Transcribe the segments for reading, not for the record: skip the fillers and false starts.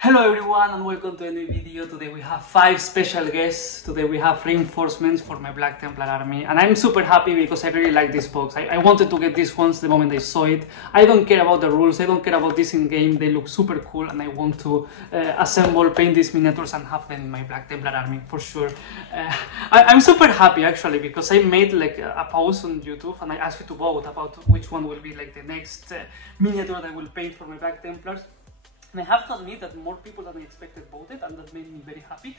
Hello everyone and welcome to a new video. Today we have 5 special guests. Today we have reinforcements for my Black Templar army and I'm super happy because I really like this box. I wanted to get these ones the moment I saw it. I don't care about the rules, I don't care about this in game, they look super cool and I want to assemble, paint these miniatures and have them in my Black Templar army for sure. I'm super happy actually because I made like a post on YouTube and I asked you to vote about which one will be like the next miniature that I will paint for my Black Templars. And I have to admit that more people than I expected voted and that made me very happy.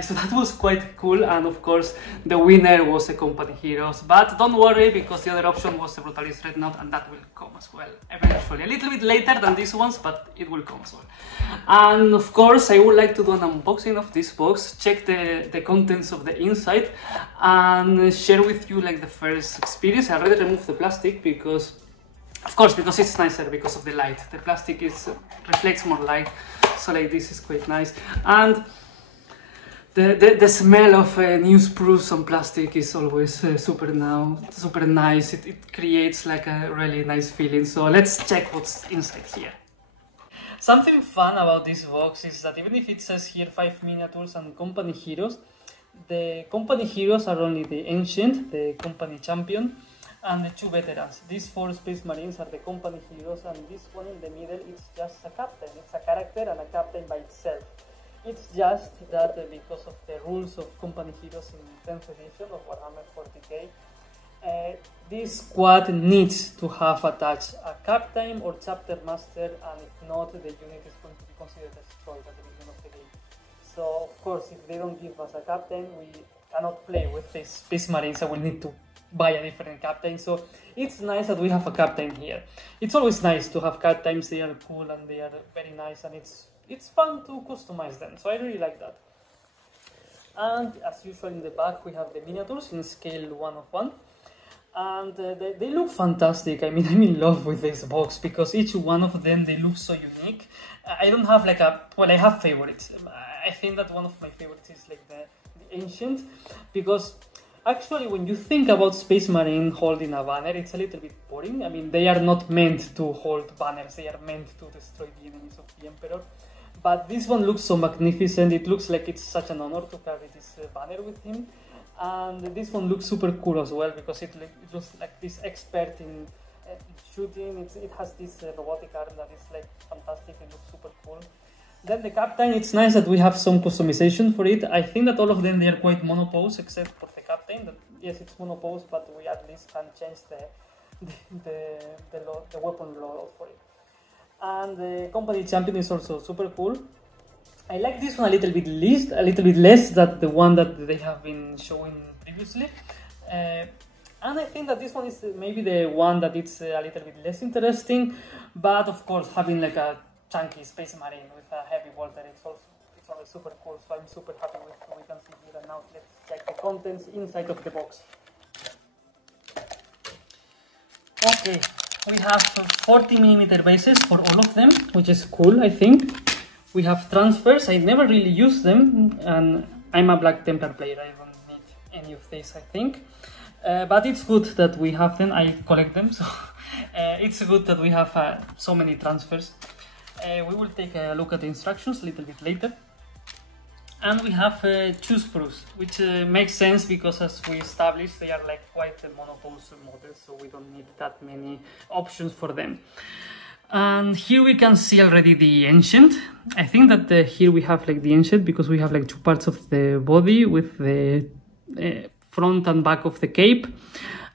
So that was quite cool, and of course the winner was a Comoany Heroes. But don't worry because the other option was the Brutalist Dreadnought and that will come as well eventually. A little bit later than these ones, but it will come as well. And of course I would like to do an unboxing of this box, check the contents of the inside and share with you like the first experience. I already removed the plastic because it's nicer because of the light. The plastic reflects more light, so like this is quite nice. And the smell of newsproof on plastic is always super nice. It creates like a really nice feeling. So let's check what's inside here. Something fun about this box is that even if it says here 5 miniatures and Comoany Heroes, the Comoany Heroes are only the Ancient, the Comoany Champion, and the 2 veterans. These 4 Space Marines are the Comoany Heroes, and this one in the middle is just a captain. It's a character and a captain by itself. It's just that because of the rules of Comoany Heroes in 10th edition of Warhammer 40k, this squad needs to have attached a captain or chapter master, and if not, the unit is going to be considered destroyed at the beginning of the game. So of course, if they don't give us a captain, we cannot play with these Space Marines, and we need to buy a different captain. So it's nice that we have a captain here. It's always nice to have captains. They are cool and they are very nice, and it's fun to customize them, so I really like that. And as usual in the back we have the miniatures in scale 1:1, and they look fantastic. I mean, I'm in love with this box because each one of them, they look so unique. I don't have like I have favorites. I think that one of my favorites is like the Ancient, because actually, when you think about Space Marine holding a banner, it's a little bit boring. I mean, they are not meant to hold banners, they are meant to destroy the enemies of the Emperor. But this one looks so magnificent, it looks like it's such an honor to carry this banner with him. And this one looks super cool as well because it looks like this expert in shooting. It has this robotic arm that is like fantastic, it looks super cool. Then the captain, it's nice that we have some customization for it. I think that all of them, they are quite monopose except for the captain. That, yes, it's monopose, but we at least can change the weapon loadout for it. And the Comoany Champion is also super cool. I like this one a little bit less than the one that they have been showing previously. And I think that this one is maybe the one that it's a little bit less interesting, but of course having like a chunky Space Marine with a heavy bolter, it's always super cool, so I'm super happy with what we can see here. And now let's check the contents inside of the box. Okay, we have 40mm bases for all of them, which is cool, I think. We have transfers. I never really use them, and I'm a Black Templar player, I don't need any of this, I think. But it's good that we have them. I collect them, so it's good that we have so many transfers. We will take a look at the instructions a little bit later. And we have 2 sprues, which makes sense because as we established, they are like quite monopose models, so we don't need that many options for them. And here we can see already the Ancient. I think that here we have like the Ancient because we have like 2 parts of the body with the front and back of the cape.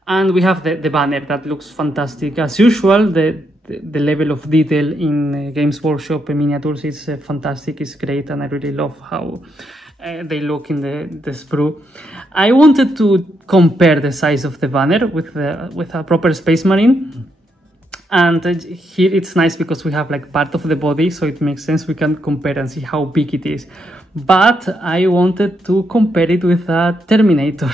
And we have the banner that looks fantastic. As usual, the level of detail in Games Workshop miniatures is fantastic, it's great, and I really love how they look in the sprue. I wanted to compare the size of the banner with a proper Space Marine, and here it's nice because we have like part of the body, so it makes sense, we can compare and see how big it is. But I wanted to compare it with a Terminator,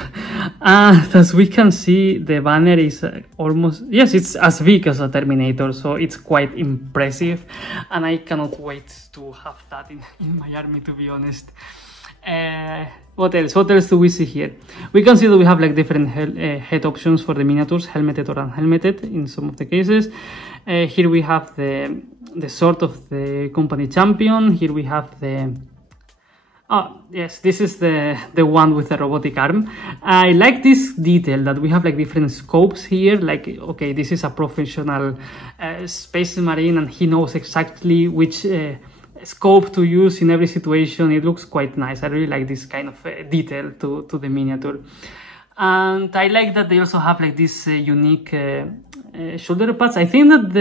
and as we can see, the banner is almost, yes, it's as big as a Terminator, so it's quite impressive, and I cannot wait to have that in my army, to be honest. What else? What else do we see here? We can see that we have like different head options for the miniatures, helmeted or unhelmeted in some of the cases. Here we have the sword of the company champion. Here we have the... Oh, yes, this is the one with the robotic arm. I like this detail that we have like different scopes here. Like, okay, this is a professional Space Marine and he knows exactly which scope to use in every situation. It looks quite nice. I really like this kind of detail to the miniature. And I like that they also have like this unique shoulder pads. I think that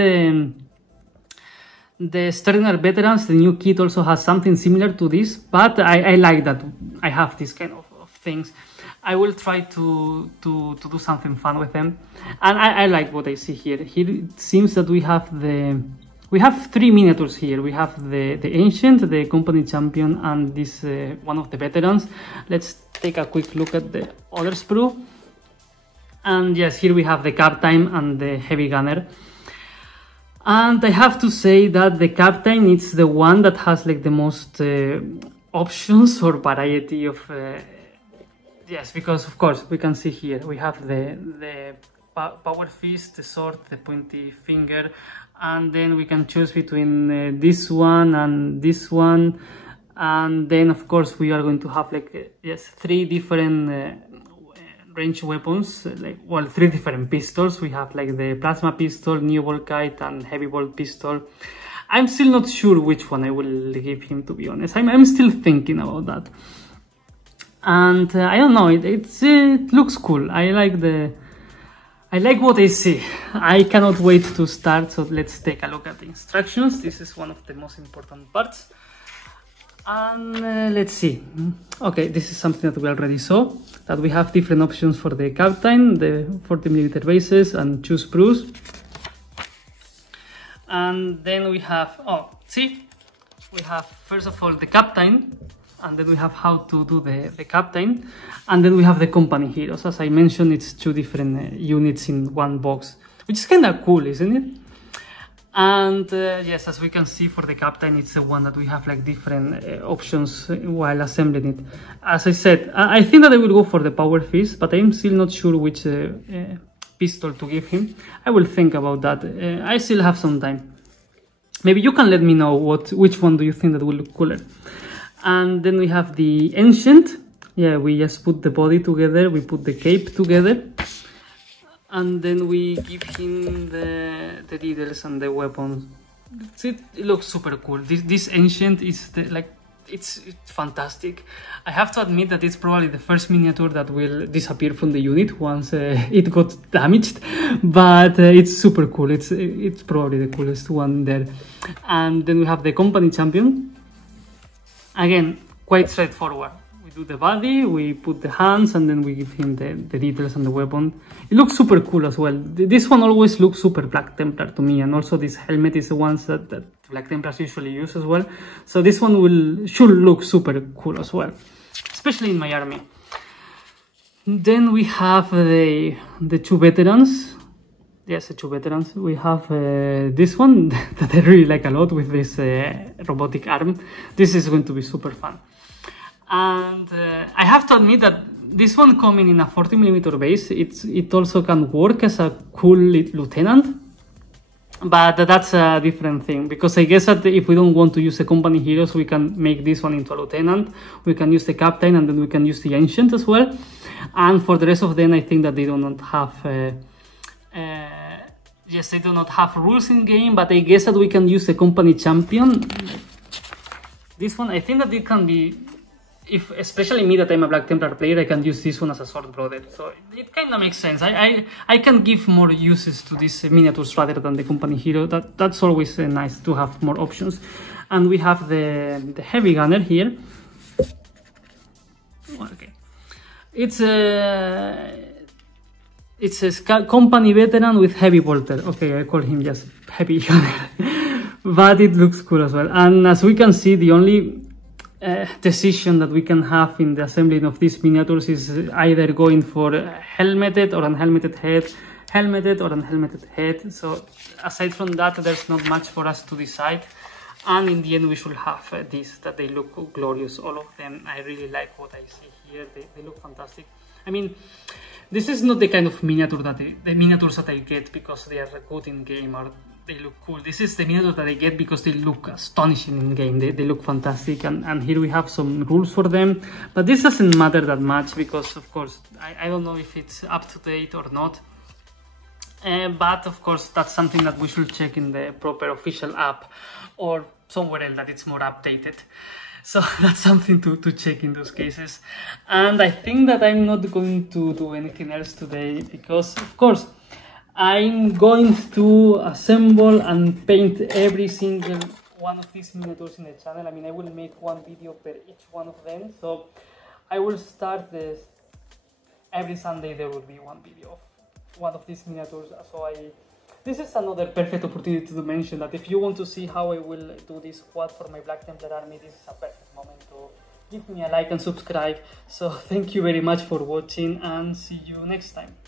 the Sterner Veterans, the new kit, also has something similar to this, but I like that I have this kind of things. I will try to do something fun with them, and I like what I see here. Here it seems that we have three miniatures here. We have the Ancient, the Company Champion, and this one of the Veterans. Let's take a quick look at the other sprue. And yes, here we have the Captain and the Heavy Gunner. And I have to say that the Captain is the one that has like the most options or variety of... yes, because of course we can see here we have the Power Fist, the sword, the pointy finger, and then we can choose between this one and this one. And then of course we are going to have like, yes, three different range weapons, like, well, three different pistols. We have like the plasma pistol, new volkite, and heavy bolt pistol. I'm still not sure which one I will give him, to be honest. I'm still thinking about that. And I don't know, it looks cool. I like what I see. I cannot wait to start, so let's take a look at the instructions. This is one of the most important parts. And let's see. Okay, this is something that we already saw, that we have different options for the Captain, the 40mm bases, and 2 sprues. And then we have, we have first of all the Captain, and then we have how to do the Captain, and then we have the Company Heroes. As I mentioned, it's 2 different units in one box, which is kind of cool, isn't it? And yes, as we can see, for the Captain, it's the one that we have like different options while assembling it. As I said, I think that I will go for the Power Fist, but I'm still not sure which pistol to give him. I will think about that. I still have some time. Maybe you can let me know which one do you think that will look cooler. And then we have the Ancient. Yeah, we just put the body together, we put the cape together, and then we give him the details and the weapons. It looks super cool. This Ancient is it's fantastic. I have to admit that it's probably the first miniature that will disappear from the unit once it got damaged, but it's super cool. It's probably the coolest one there. And then we have the Company Champion. Again, quite straightforward. We do the body, we put the hands, and then we give him the details and the weapon. It looks super cool as well. This one always looks super Black Templar to me, and also this helmet is the ones that Black Templars usually use as well. So this one should look super cool as well, especially in my army. Then we have the 2 veterans. Yes, the 2 veterans. We have this one that I really like a lot with this robotic arm. This is going to be super fun. And I have to admit that this one coming in a 40mm base, it also can work as a cool lieutenant. But that's a different thing, because I guess that if we don't want to use the Company Heroes, we can make this one into a lieutenant. We can use the Captain, and then we can use the Ancient as well. And for the rest of them, I think that they do not have... yes, they do not have rules in game, but I guess that we can use the Company Champion. This one, I think that it can be... especially me, that I'm a Black Templar player, I can use this one as a sword brother. So it kind of makes sense. I can give more uses to these miniatures rather than the Company Hero. That's always nice to have more options. And we have the Heavy Gunner here. Okay, it's a company veteran with heavy bolter. Okay, I call him just Heavy Gunner, but it looks cool as well. And as we can see, the only decision that we can have in the assembling of these miniatures is either going for helmeted or unhelmeted head, helmeted or unhelmeted head. So aside from that, there's not much for us to decide. And in the end we should have this, that they look glorious, all of them. I really like what I see here. They look fantastic. I mean, this is not the kind of miniature that the miniatures that I get because they are good in game or they look cool. This is the miniature that I get because they look astonishing in game. They look fantastic, and here we have some rules for them, but this doesn't matter that much because of course I don't know if it's up to date or not, but of course that's something that we should check in the proper official app or somewhere else that it's more updated. So that's something to check in those cases. And I think that I'm not going to do anything else today because of course I'm going to assemble and paint every single one of these miniatures in the channel. I mean, I will make one video per each one of them. So I will start this every Sunday. There will be one video of one of these miniatures. So this is another perfect opportunity to mention that if you want to see how I will do this quad for my Black Templar army, this is a perfect moment to give me a like and subscribe. So thank you very much for watching and see you next time.